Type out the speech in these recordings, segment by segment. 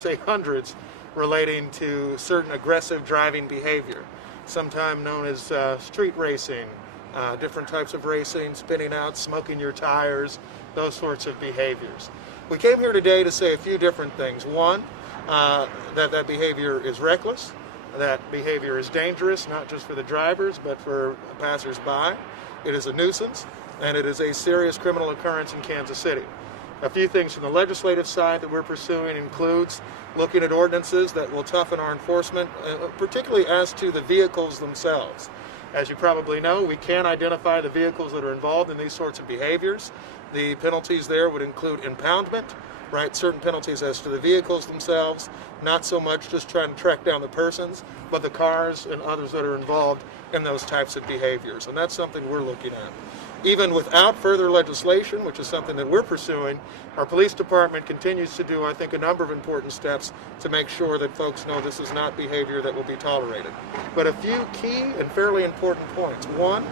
say hundreds, relating to certain aggressive driving behavior, sometimes known as street racing, different types of racing, spinning out, smoking your tires, those sorts of behaviors. We came here today to say a few different things. One, that behavior is reckless, that behavior is dangerous, not just for the drivers, but for passers-by. It is a nuisance, and it is a serious criminal occurrence in Kansas City. A few things from the legislative side that we're pursuing includes looking at ordinances that will toughen our enforcement, particularly as to the vehicles themselves. As you probably know, we can identify the vehicles that are involved in these sorts of behaviors. The penalties there would include impoundment, right? Certain penalties as to the vehicles themselves, not so much just trying to track down the persons, but the cars and others that are involved in those types of behaviors. And that's something we're looking at. Even without further legislation, which is something that we're pursuing, our police department continues to do, I think, a number of important steps to make sure that folks know this is not behavior that will be tolerated. But a few key and fairly important points. One,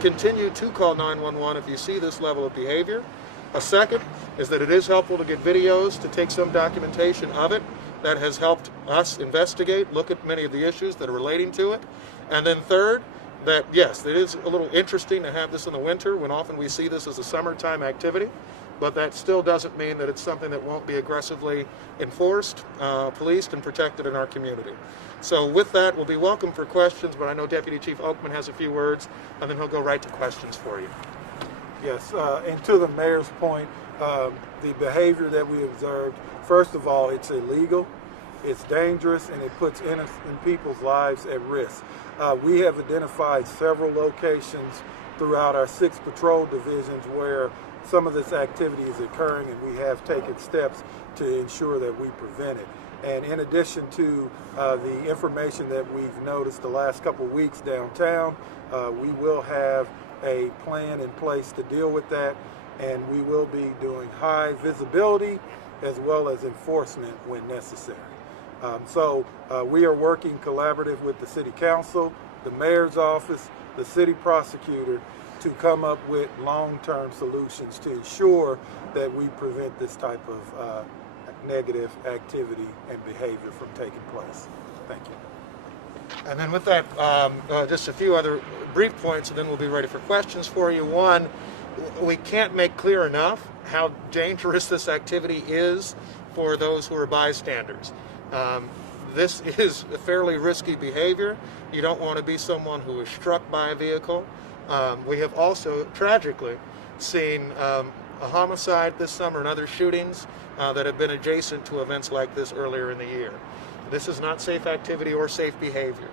continue to call 911 if you see this level of behavior. A second is that it is helpful to get videos, to take some documentation of it. That has helped us investigate, look at many of the issues that are relating to it. And then third, that yes, it is a little interesting to have this in the winter when often we see this as a summertime activity, but that still doesn't mean that it's something that won't be aggressively enforced, policed, and protected in our community. So with that, we'll be welcome for questions, but I know Deputy Chief Oakman has a few words, and then he'll go right to questions for you. Yes, and to the mayor's point, the behavior that we observed, first of all, it's illegal, it's dangerous, and it puts innocent people's lives at risk. We have identified several locations throughout our 6 patrol divisions where some of this activity is occurring, and we have taken steps to ensure that we prevent it. And in addition to the information that we've noticed the last couple of weeks downtown, we will have a plan in place to deal with that, and we will be doing high visibility as well as enforcement when necessary. So we are working collaborative with the City Council, the Mayor's Office, the City Prosecutor to come up with long-term solutions to ensure that we prevent this type of negative activity and behavior from taking place. Thank you. And then with that, just a few other brief points, and then we'll be ready for questions for you. One, we can't make clear enough how dangerous this activity is for those who are bystanders. This is a fairly risky behavior. You don't want to be someone who is struck by a vehicle. We have also tragically seen a homicide this summer and other shootings that have been adjacent to events like this earlier in the year. This is not safe activity or safe behavior.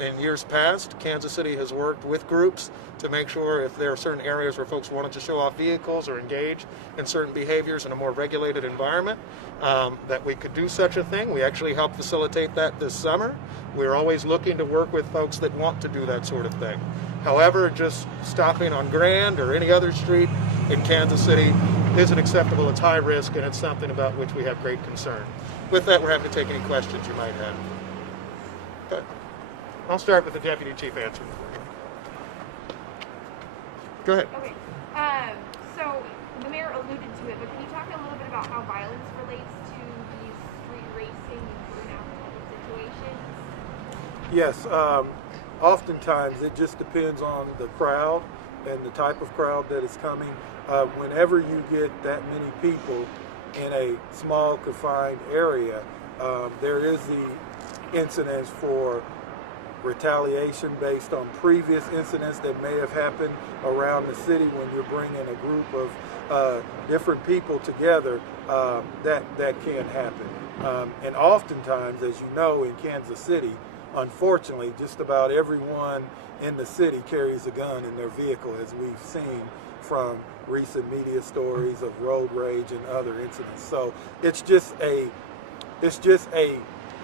In years past, Kansas City has worked with groups to make sure if there are certain areas where folks wanted to show off vehicles or engage in certain behaviors in a more regulated environment, that we could do such a thing. We actually helped facilitate that this summer. We're always looking to work with folks that want to do that sort of thing. However, just stopping on Grand or any other street in Kansas City isn't acceptable. It's high risk, and it's something about which we have great concern. With that, we're happy to take any questions you might have. Okay. I'll start with the Deputy Chief answering for you. Go ahead. Okay. So the mayor alluded to it, but can you talk a little bit about how violence relates to these street racing and burnout type of situations? Yes. Oftentimes it just depends on the crowd and the type of crowd that is coming. Whenever you get that many people in a small confined area, there is the incidence for retaliation based on previous incidents that may have happened around the city when you're bringing a group of different people together. That can happen. And oftentimes, as you know, in Kansas City, unfortunately, just about everyone in the city carries a gun in their vehicle, as we've seen from recent media stories of road rage and other incidents. So it's just a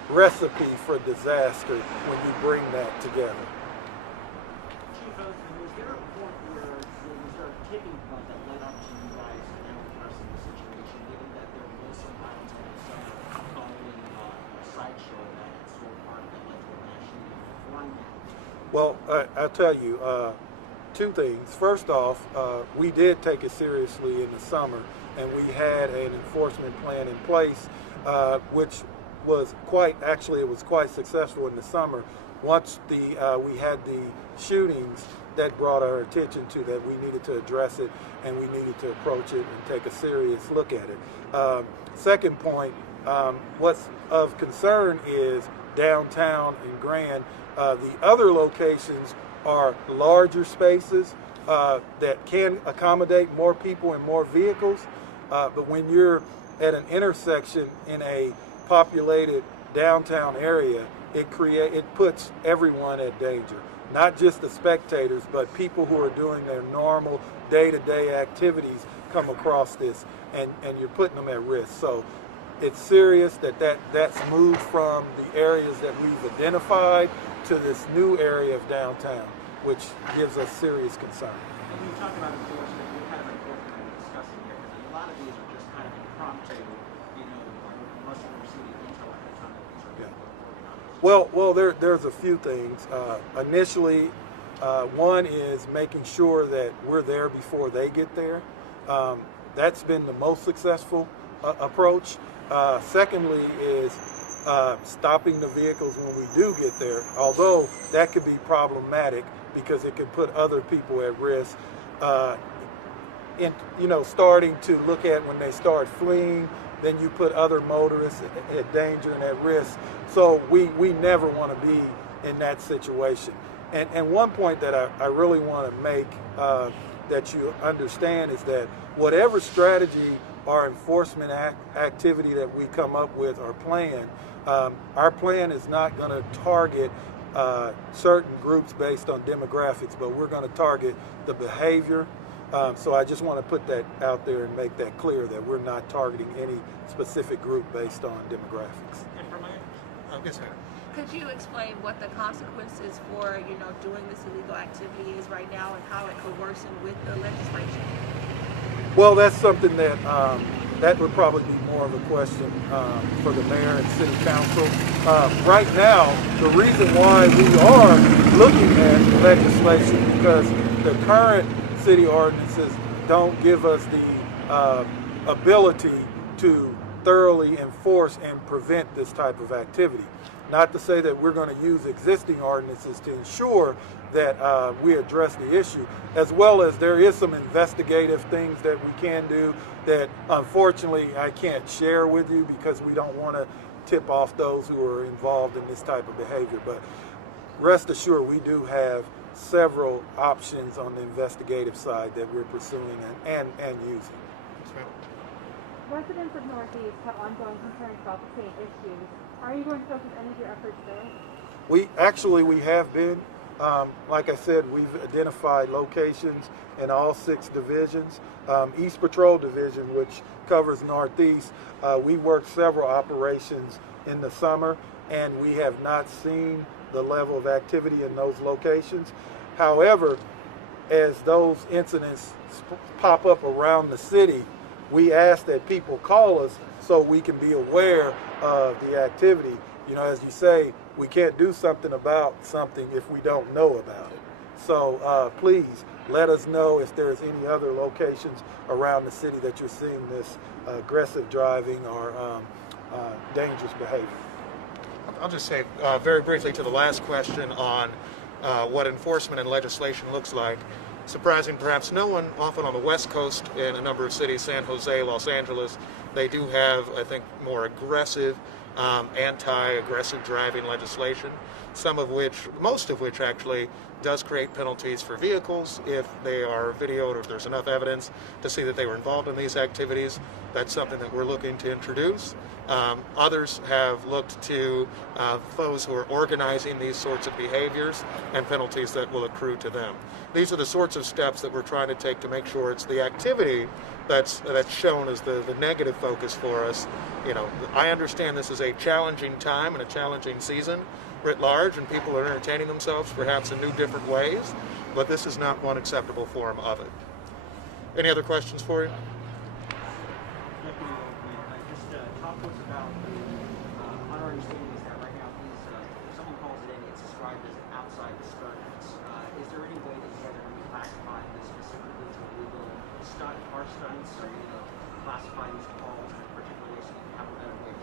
recipe for disaster when you bring that together. Chief Oakman, was there a point where was there a tipping point that led up to you guys now addressing the situation, given that there was some violence on the summer following a sideshow that had Sword Park that led to a mass shooting in London? Well, I'll tell you, 2 things. First off, we did take it seriously in the summer, and we had an enforcement plan in place which was it was quite successful in the summer. Once we had the shootings, that brought our attention to that we needed to address it and we needed to approach it and take a serious look at it. Second point, what's of concern is downtown and Grand. The other locations are larger spaces that can accommodate more people and more vehicles, but when you're at an intersection in a populated downtown area, it puts everyone at danger. Not just the spectators, but people who are doing their normal day-to-day activities come across this, and you're putting them at risk. So it's serious that's moved from the areas that we've identified to this new area of downtown, which gives us serious concern. And when you talk about enforcement, what kind of enforcement are we discussing here? Because a lot of these are just kind of impromptu, unless you receive the intel at the time that these are being organized. Well, there's a few things. Initially, one is making sure that we're there before they get there. That's been the most successful approach. Secondly is stopping the vehicles when we do get there, although that could be problematic because it could put other people at risk. Starting to look at when they start fleeing, then you put other motorists at danger and at risk. So we never want to be in that situation. And one point that I really want to make that you understand is that whatever strategy or enforcement activity that we come up with or plan, our plan is not going to target certain groups based on demographics, but we're going to target the behavior. So I just want to put that out there and make that clear that we're not targeting any specific group based on demographics. And from my Yes, sir. Could you explain what the consequences for, doing this illegal activity is right now and how it could worsen with the legislation? Well, that's something that that would probably be more of a question for the mayor and city council. Right now, the reason why we are looking at legislation because the current city ordinances don't give us the ability to thoroughly enforce and prevent this type of activity. Not to say that we're going to use existing ordinances to ensure that we address the issue, as well as there is some investigative things that we can do that unfortunately I can't share with you because we don't want to tip off those who are involved in this type of behavior. But rest assured, we do have several options on the investigative side that we're pursuing and using. Residents of Northeast have ongoing concerns about the same issues. Are you going to focus any of your efforts there? We have been. Like I said, we've identified locations in all 6 divisions. East Patrol Division, which covers Northeast, we worked several operations in the summer, and we have not seen the level of activity in those locations. However, as those incidents pop up around the city, we ask that people call us so we can be aware of the activity. As you say, we can't do something about something if we don't know about it. So please let us know if there's any other locations around the city that you're seeing this aggressive driving or dangerous behavior. I'll just say very briefly to the last question on what enforcement and legislation looks like. Surprising perhaps no one, often on the West Coast in a number of cities, San Jose, Los Angeles, they do have, I think, more aggressive, anti-aggressive driving legislation, most of which actually does create penalties for vehicles if they are videoed or if there's enough evidence to see that they were involved in these activities. That's something that we're looking to introduce. Others have looked to those who are organizing these sorts of behaviors and penalties that will accrue to them. These are the sorts of steps that we're trying to take to make sure it's the activity that's shown as the negative focus for us. I understand this is a challenging time and a challenging season writ large, and people are entertaining themselves perhaps in new, different ways, but this is not one acceptable form of it. Any other questions for you? Just talk to us about our understanding is that right now if someone calls it in, it's described as outside the skirt. Is there any way that you guys are going to be classifying this specifically to illegal car stunts, or classify these calls in a particular way so you can have a better way of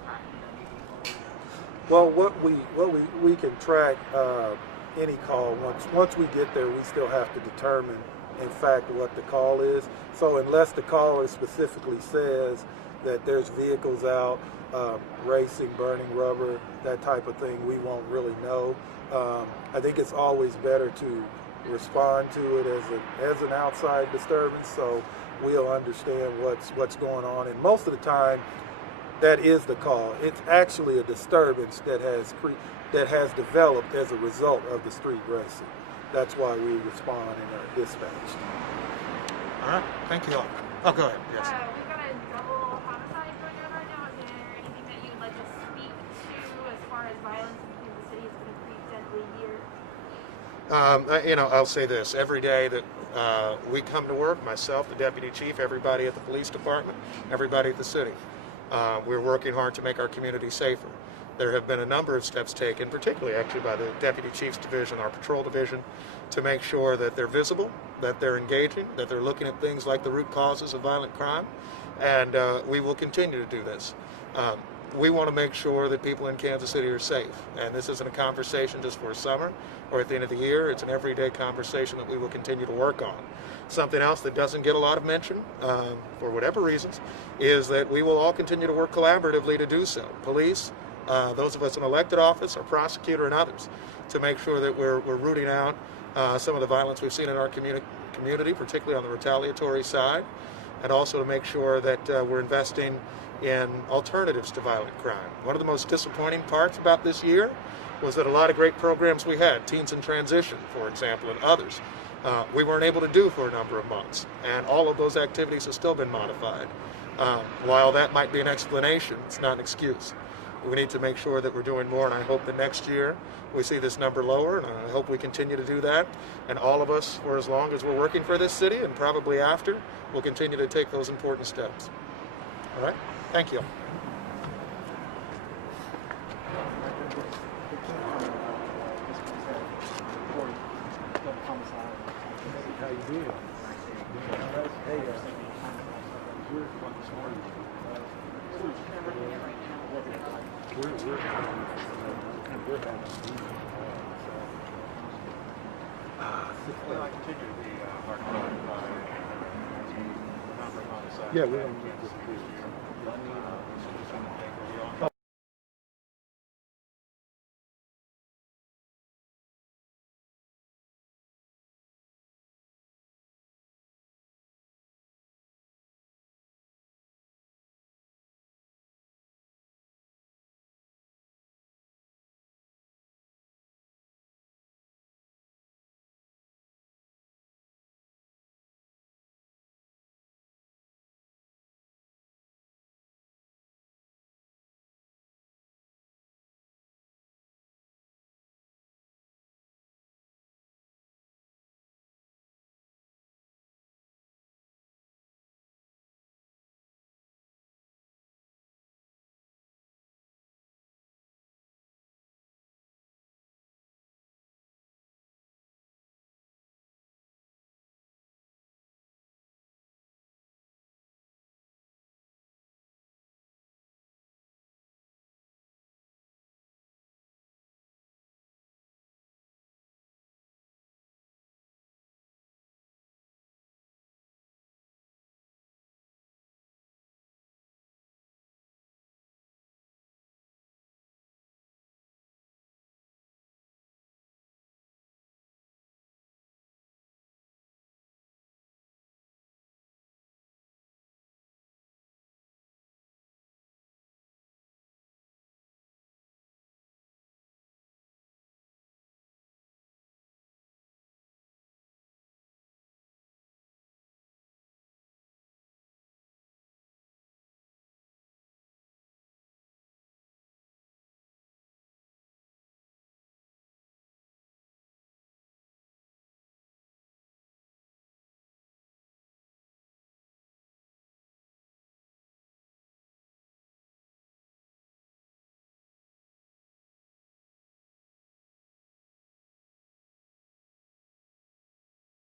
Well, we can track any call. Once we get there, we still have to determine, in fact, what the call is. So unless the caller specifically says that there's vehicles out racing, burning rubber, that type of thing, we won't really know. I think it's always better to respond to it as an outside disturbance, so we'll understand what's going on. And most of the time, that is the call. It's actually a disturbance that has developed as a result of the street racing. That's why we respond and are dispatched. All right, thank you. Oh, go ahead. Yes. We've got a double homicide going on right now. Is there anything that you'd like to speak to as far as violence in the city? It's been a pretty deadly year. I'll say this. Every day that we come to work, myself, the deputy chief, everybody at the police department, everybody at the city, we're working hard to make our community safer. There have been a number of steps taken, particularly actually by the deputy chief's division, our patrol division, to make sure that they're visible, that they're engaging, that they're looking at things like the root causes of violent crime, and we will continue to do this. We want to make sure that people in Kansas City are safe, and this isn't a conversation just for summer or at the end of the year. It's an everyday conversation that we will continue to work on. Something else that doesn't get a lot of mention, for whatever reasons, is that we will all continue to work collaboratively to do so. Police, those of us in elected office, our prosecutor and others, to make sure that we're rooting out some of the violence we've seen in our community, particularly on the retaliatory side, and also to make sure that we're investing in alternatives to violent crime. One of the most disappointing parts about this year was that a lot of great programs we had, Teens in Transition, for example, and others, we weren't able to do for a number of months, and all of those activities have still been modified. While that might be an explanation, it's not an excuse. We need to make sure that we're doing more, and I hope that next year we see this number lower, and I hope we continue to do that. And all of us, for as long as we're working for this city, and probably after, will continue to take those important steps. All right? Thank you. How you doing? Yeah, we're